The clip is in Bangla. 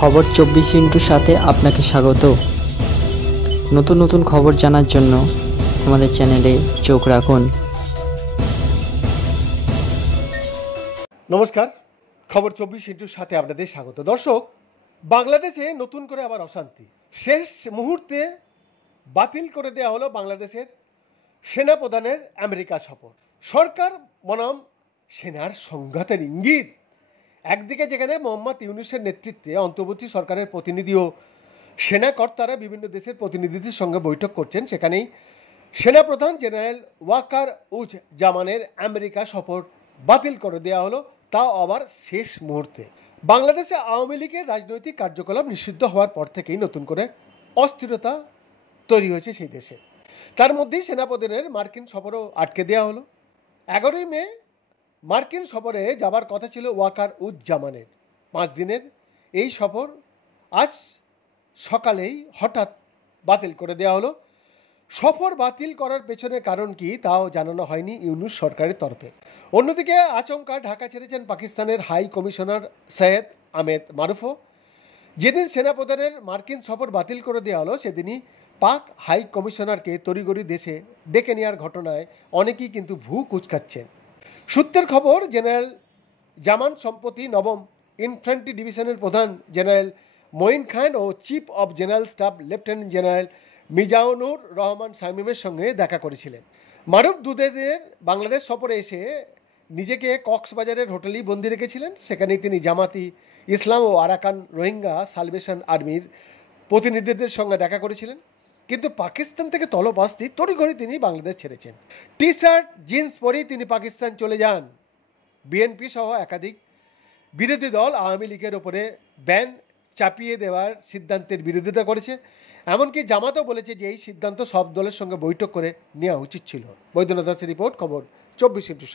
খবর 24 সাথে আপনাকে স্বাগত। নতুন নতুন খবর জানার জন্য আমাদের চ্যানেলে চোখ রাখুন। নমস্কার, খবর 24 সাথে আপনাদের স্বাগত। দর্শক, বাংলাদেশে নতুন করে আবার অশান্তি। শেষ মুহূর্তে বাতিল করে দেওয়া হলো বাংলাদেশের সেনাপ্রধানের আমেরিকা সফর। সরকার বনাম সেনার সংঘাতের ইঙ্গিত। একদিকে যেখানে মোহাম্মদ ইউনূসের নেতৃত্বে অন্তর্বর্তী সরকারের প্রতিনিধি ও সেনা কর্তারা বিভিন্ন দেশের প্রতিনিধিদের সঙ্গে বৈঠক করছেন, সেখানেই সেনাপ্রধান জেনারেল ওয়াকার উজ জামানের আমেরিকা সফর বাতিল করে দেওয়া হলো, তাও আবার শেষ মুহূর্তে। বাংলাদেশে আওয়ামী লীগের রাজনৈতিক কার্যকলাপ নিষিদ্ধ হওয়ার পর থেকেই নতুন করে অস্থিরতা তৈরি হয়েছে সেই দেশে। তার মধ্যেই সেনাপ্রধানের মার্কিন সফরও আটকে দেওয়া হলো। 11ই মে মার্কিন সফরে যাবার কথা ছিল ওয়াকার উজ জামানের। 5 দিনের এই সফর আজ সকালেই হঠাৎ বাতিল করে দেওয়া হলো। সফর বাতিল করার পেছনে কারণ কি তাও জানানো হয়নি ইউনূস সরকারের তরফে। অন্যদিকে আচমকা ঢাকা ছেড়েছেন পাকিস্তানের হাই কমিশনার সৈয়দ আহমেদ মারুফও। যেদিন সেনাপ্রধানের মার্কিন সফর বাতিল করে দেওয়া হলো, সেদিনই পাক হাই কমিশনারকে তড়িঘড়ি দেশে ডেকে নেওয়ার ঘটনায় অনেকেই কিন্তু ভ্রু কুঁচকাচ্ছেন। সূত্রের খবর, জেনারেল জামান সম্প্রতি নবম ইনফ্যান্ট্রি ডিভিশনের প্রধান জেনারেল মঈন খান ও chief of general staff lieutenant general Mizanur Rahman শামীমের সঙ্গে দেখা করেছিলেন। মারুফ দুদিনের বাংলাদেশ সফরে এসে নিজেকে কক্সবাজারের হোটেলেই বন্দি রেখেছিলেন। সেখানেই তিনি জামাতি ইসলাম ও আরাকান রোহিঙ্গা সালভেশন আর্মির প্রতিনিধিদের সঙ্গে দেখা করেছিলেন। কিন্তু পাকিস্তান থেকে তলব আসতেই তড়িঘড়ি তিনি বাংলাদেশ ছেড়েছেন। টি শার্ট জিন্স পরেই তিনি পাকিস্তান চলে যান। বিএনপি সহ একাধিক বিরোধী দল আওয়ামী লীগের ওপরে ব্যান চাপিয়ে দেওয়ার সিদ্ধান্তের বিরোধিতা করেছে। এমনকি জামাতও বলেছে যে এই সিদ্ধান্ত সব দলের সঙ্গে বৈঠক করে নেওয়া উচিত ছিল। বৈদ্যনাথ দাসের রিপোর্ট, খবর 24।